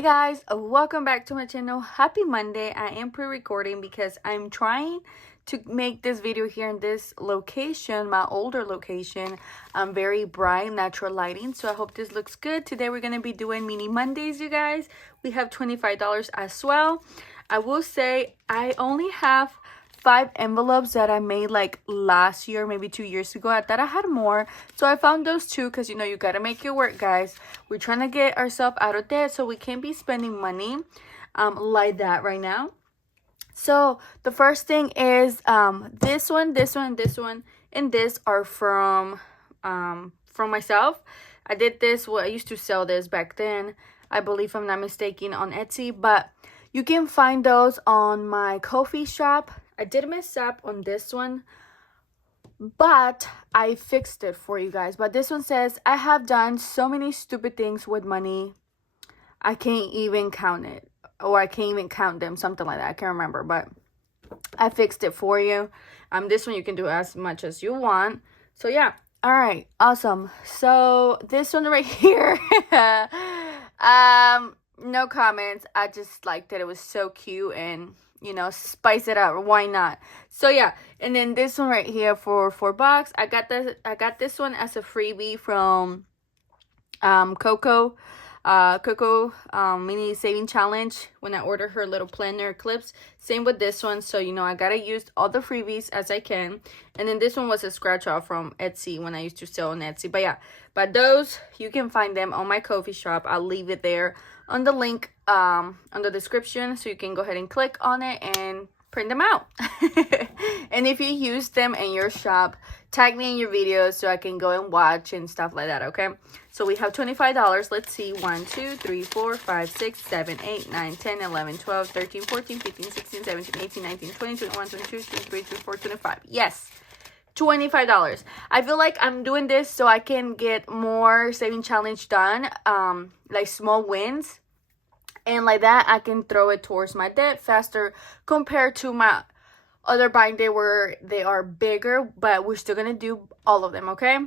Hey guys, welcome back to my channel. Happy Monday. I am pre-recording because I'm trying to make this video here in this location, my older location. Very bright natural lighting, so I hope this looks good. Today we're going to be doing mini Mondays, you guys. We have $25 as well. I will say I only have 5 envelopes that I made like last year, maybe 2 years ago. I thought I had more, so I found those two because you gotta make it work, guys. We're trying to get ourselves out of debt, so we can't be spending money like that right now. So the first thing is this one, and this are from myself. I did this, I used to sell this back then, I believe, if I'm not mistaken, on Etsy, but you can find those on my Ko-fi shop. I did mess up on this one, but I fixed it for you guys. But this one says, I have done so many stupid things with money, I can't even count it. Or I can't even count them, something like that. I can't remember, but I fixed it for you. This one you can do as much as you want. So yeah. All right, awesome. So this one right here, no comments. I just liked it. It was so cute, and spice it up. Why not? So yeah. And then this one right here for $4. I got this one as a freebie from Coco mini saving challenge when I ordered her little planner clips. Same with this one. So I gotta use all the freebies as I can. And then this one was a scratch off from Etsy when I used to sell on Etsy. But yeah, but those you can find them on my Ko-fi shop. I'll leave it there on the link on the description, so you can go ahead and click on it and print them out. And if you use them in your shop, tag me in your videos so I can go and watch and stuff like that. Okay, so we have $25. Let's see, 1 2 3 4 5 6 7 8 9 10 11 12 13 14 15 16 17 18 19 20 21 22 23 24 25. Yes, $25. I feel like I'm doing this so I can get more saving challenge done, like small wins, and like that I can throw it towards my debt faster compared to my other buying day where they are bigger, but we're still gonna do all of them. Okay.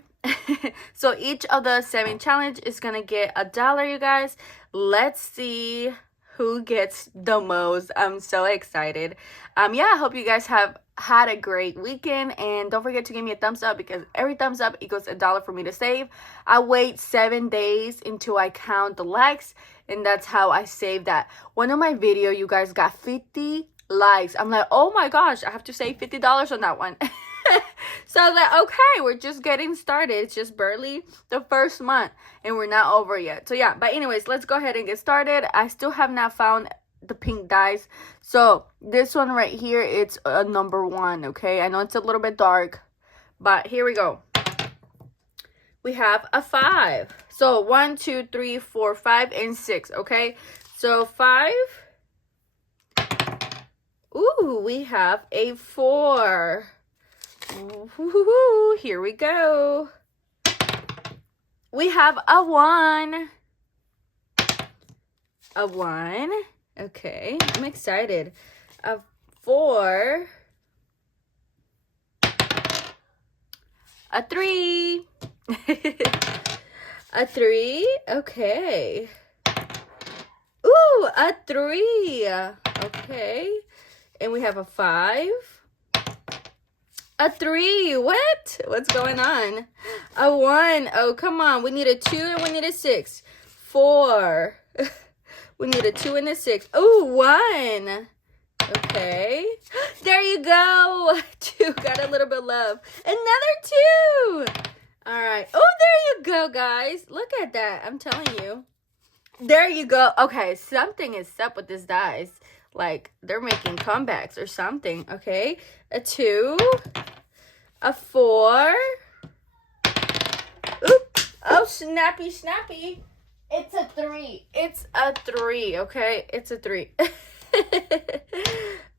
So each of the 7 challenge is gonna get $1, you guys. Let's see who gets the most. I'm so excited. Yeah, I hope you guys have had a great weekend, and don't forget to give me a thumbs up, because every thumbs up equals $1 for me to save. I wait 7 days until I count the likes, and that's how I save that. One of my video, you guys, got 50 likes. I'm like, oh my gosh, I have to save $50 on that one. So I was like, okay, we're just getting started. It's just barely the first month and we're not over yet. So yeah, but anyways, let's go ahead and get started. I still have not found the pink dice. So this one right here, it's a number 1. Okay, I know it's a little bit dark, but here we go. We have a 5. So 1 2 3 4 5 and 6. Okay, so 5. Ooh, we have a 4. Ooh, here we go. We have a 1. A 1. Okay, I'm excited. A 4. A 3. A 3. Okay. Ooh, a 3. Okay. And we have a 5. A 3. What's going on? A 1. Oh, come on. We need a 2 and we need a 6. 4. We need a 2 and a 6. Oh, 1. Okay. There you go. 2. Got a little bit of love. Another 2. All right. Oh, there you go, guys. Look at that. I'm telling you. There you go. Okay, something is up with this dice. Like, they're making comebacks or something. Okay. A 2. A 4. Oop. Oh, snappy. It's a 3. It's a 3. Okay. It's a 3.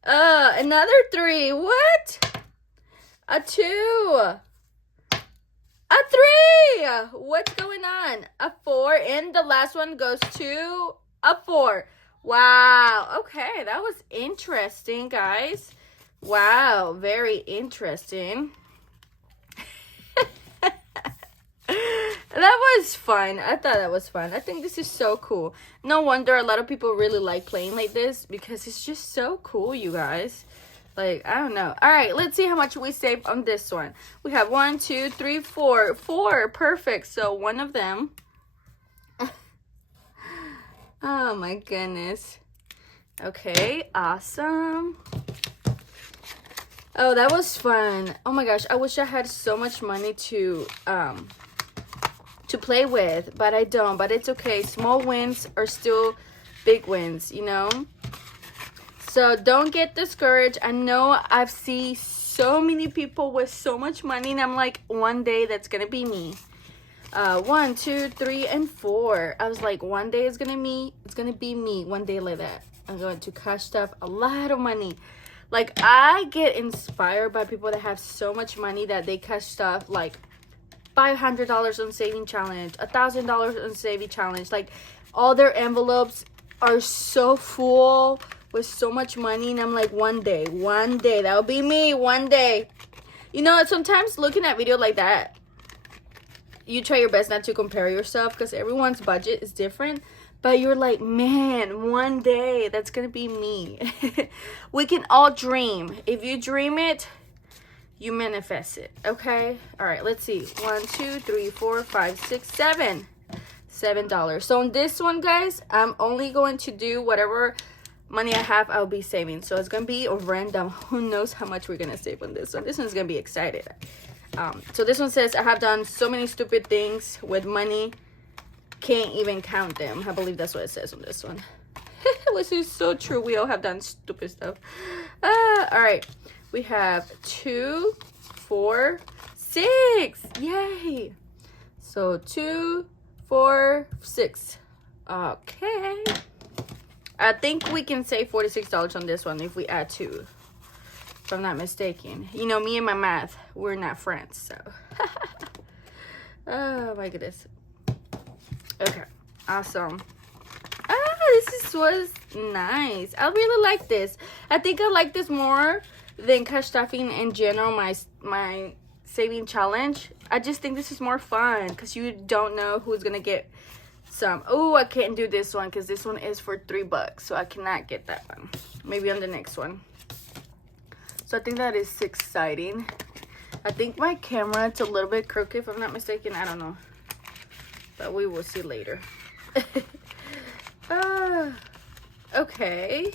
Another 3. What? A 2. A 3. What's going on? A 4. And the last one goes to a 4. Wow. Okay, that was interesting, guys. Wow, very interesting. That was fun. I thought that was fun. I think this is so cool. No wonder a lot of people really like playing like this because it's just so cool, you guys. Like, I don't know. All right, let's see how much we saved on this one. We have 1, 2, 3, 4. 4. Perfect. So one of them. Oh my goodness. Okay, awesome. Oh, that was fun. Oh my gosh, I wish I had so much money to play with, but I don't. But it's okay. Small wins are still big wins, you know? So don't get discouraged. I know I've seen so many people with so much money, and I'm like, one day that's gonna be me. 1, 2, 3, and 4. I was like, one day it's gonna be me. One day like that. I'm going to cash stuff a lot of money. Like, I get inspired by people that have so much money that they cash stuff like $500 on saving challenge, $1,000 on saving challenge. Like, all their envelopes are so full with so much money, and I'm like, one day that'll be me. One day, you know, sometimes looking at video like that, you try your best not to compare yourself because everyone's budget is different, but you're like, man, one day that's gonna be me. We can all dream. If you dream it, you manifest it. Okay, all right, let's see. 1, 2, 3, 4, 5, 6, 7. $7. So on this one, guys, I'm only going to do whatever money I have, I'll be saving. So it's gonna be a random. Who knows how much we're gonna save on this one. This one's gonna be excited. So this one says, I have done so many stupid things with money, can't even count them. I believe that's what it says on this one. Which is so true. We all have done stupid stuff. All right, we have 2, 4, 6. Yay. So 2, 4, 6. Okay, I think we can save $46 on this one if we add 2, if I'm not mistaken. You know, me and my math, we're not friends, so. Oh my goodness. Okay, awesome. Was nice. I really like this. I think I like this more than cash stuffing in general, my saving challenge. I just think this is more fun because you don't know who's gonna get some. Oh, I can't do this one because this one is for $3, so I cannot get that one. Maybe on the next one. So I think that is exciting. I think my camera, it's a little bit crooked if I'm not mistaken. I don't know, but we will see later. Okay,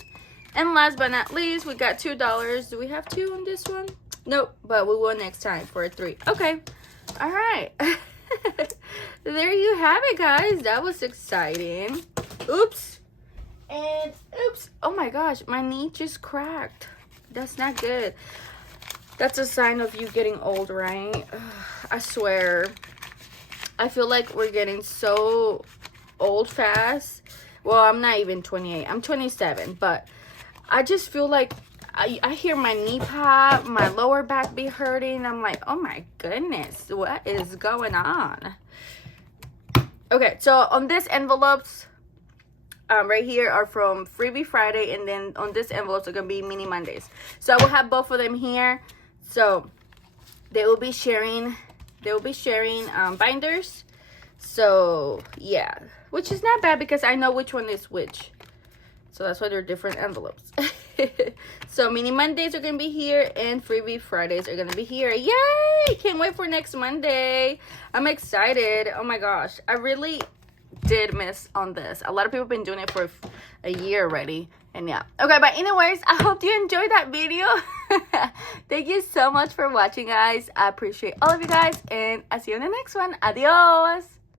and last but not least, we got $2. Do we have 2 on this one? Nope, but we will next time for a 3. Okay, all right. There you have it, guys. That was exciting. Oops, and oops. Oh my gosh, my knee just cracked. That's not good. That's a sign of you getting old, right? I swear, I feel like we're getting so old fast. Well, I'm not even 28. I'm 27, but I just feel like I hear my knee pop, my lower back be hurting. I'm like, oh my goodness, what is going on? Okay, so on this envelopes, right here are from Freebie Friday, and then on this envelopes are gonna be Mini Mondays. So I will have both of them here. So they will be sharing binders. So yeah, which is not bad because I know which one is which. So that's why they're different envelopes. So Mini Mondays are gonna be here and Freebie Fridays are gonna be here. Yay! Can't wait for next Monday. I'm excited. Oh my gosh, I really did miss on this. A lot of people have been doing it for a year already, and yeah. Okay, but anyways, I hope you enjoyed that video. Thank you so much for watching, guys. I appreciate all of you guys, and I'll see you in the next one. Adios.